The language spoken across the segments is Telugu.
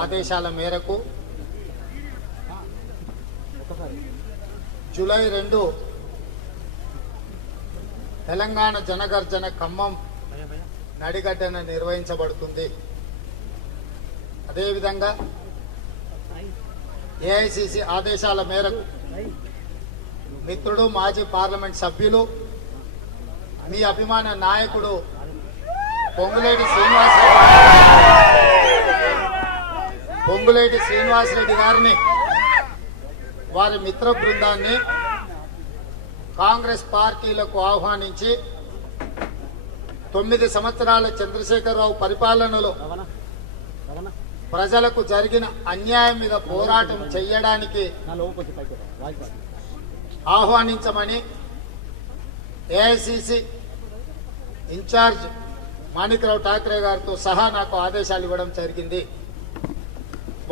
ఆదేశాల మేరకు జూలై 2 తెలంగాణ జనగర్జన ఖమ్మం నడిగడ్డన నిర్వహించబడుతుంది. అదేవిధంగా ఏఐసిసి ఆదేశాల మేరకు మిత్రుడు మాజీ పార్లమెంట్ సభ్యులు మీ అభిమాన నాయకుడు పొంగులేటి శ్రీనివాసరెడ్డి గారిని వారి మిత్ర బృందాన్ని కాంగ్రెస్ పార్టీలకు ఆహ్వానించి 9 సంవత్సరాల చంద్రశేఖరరావు పరిపాలనలో ప్రజలకు జరిగిన అన్యాయం మీద పోరాటం చేయడానికి ఆహ్వానించమని ఏఐసిసి ఇన్ఛార్జ్ మాణిక్రావు ఠాక్రే గారితో సహా నాకు ఆదేశాలు ఇవ్వడం జరిగింది.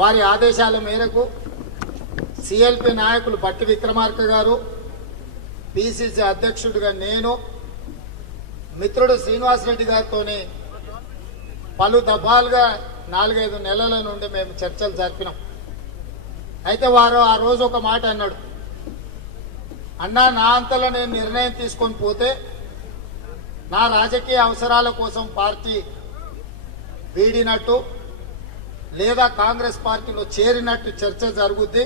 వారి ఆదేశాల మేరకు సిఎల్పి నాయకులు బట్టి విక్రమార్క గారు, పిసిసి అధ్యక్షుడిగా నేను, మిత్రుడు శ్రీనివాసరెడ్డి గారితోనే పలు దఫాలుగా 4-5 నెలల నుండి మేము చర్చలు జరిపినాం. అయితే వారు ఆ రోజు ఒక మాట అన్నాడు, అన్నా నా అంతలో నేను నిర్ణయం తీసుకొని పోతే నా రాజకీయ అవసరాల కోసం పార్టీ వీడినట్టు లేదా కాంగ్రెస్ పార్టీలో చేరినట్టు చర్చ జరుగుద్ది.